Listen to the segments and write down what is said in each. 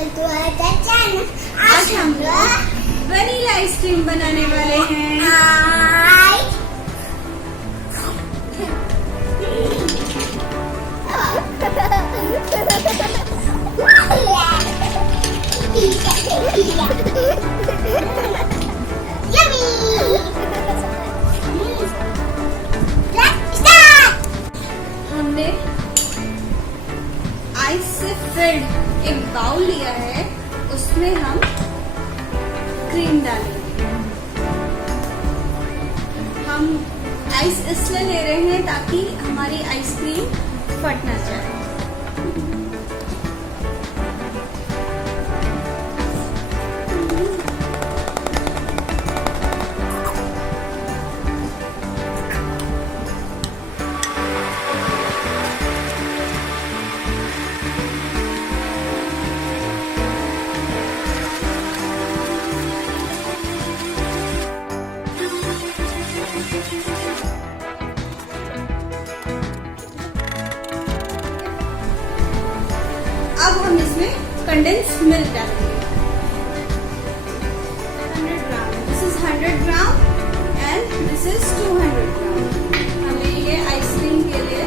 आज हम लोग वनीला आइसक्रीम बनाने वाले हैं। हमने आइस से फिल्ड एक बाउल लिया है, उसमें हम क्रीम डालेंगे। हम आइस इसलिए ले रहे हैं ताकि हमारी आइसक्रीम फट ना जाए। अब हम इसमें कंडेंस्ड मिल्क डालेंगे 100 gram. This is 100 gram and this is 200 gram. हमें ये आइसक्रीम के लिए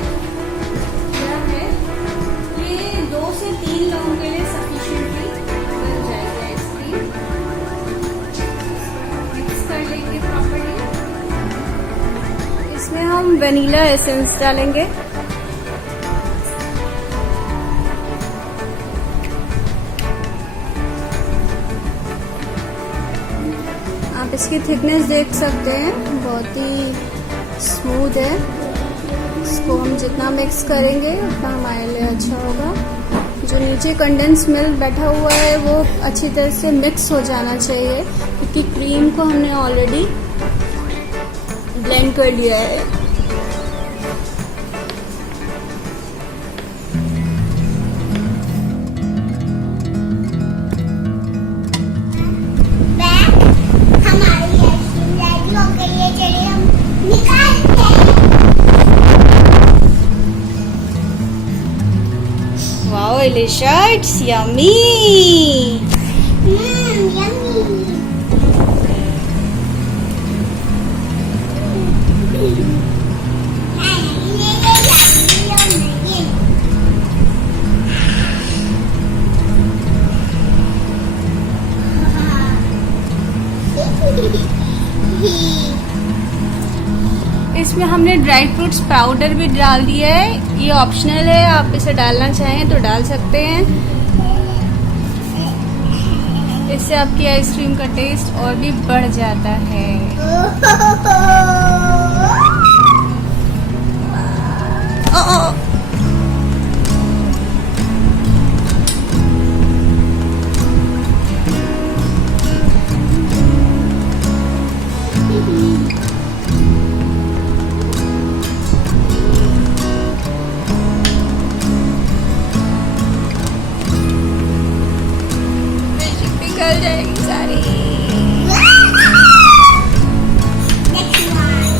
क्या है, ये 2 से 3 लोगों के लिए सफिशिएंटली बन जाएगी आइसक्रीम। मिक्स कर लेंगे प्रॉपर्ली। इसमें हम वनीला एसेंस डालेंगे। आप इसकी थिकनेस देख सकते हैं, बहुत ही स्मूथ है। इसको हम जितना मिक्स करेंगे उतना हमारे लिए अच्छा होगा। जो नीचे कंडेंस मिल्क बैठा हुआ है वो अच्छी तरह से मिक्स हो जाना चाहिए, क्योंकि क्रीम को हमने ऑलरेडी ब्लेंड कर लिया है। Wow, Ilisha, it's yummy. Yummy. इसमें हमने ड्राई फ्रूट्स पाउडर भी डाल दिया है। ये ऑप्शनल है, आप इसे डालना चाहें तो डाल सकते हैं। इससे आपकी आइसक्रीम का टेस्ट और भी बढ़ जाता है। निकल जाएगी सारी। Next one.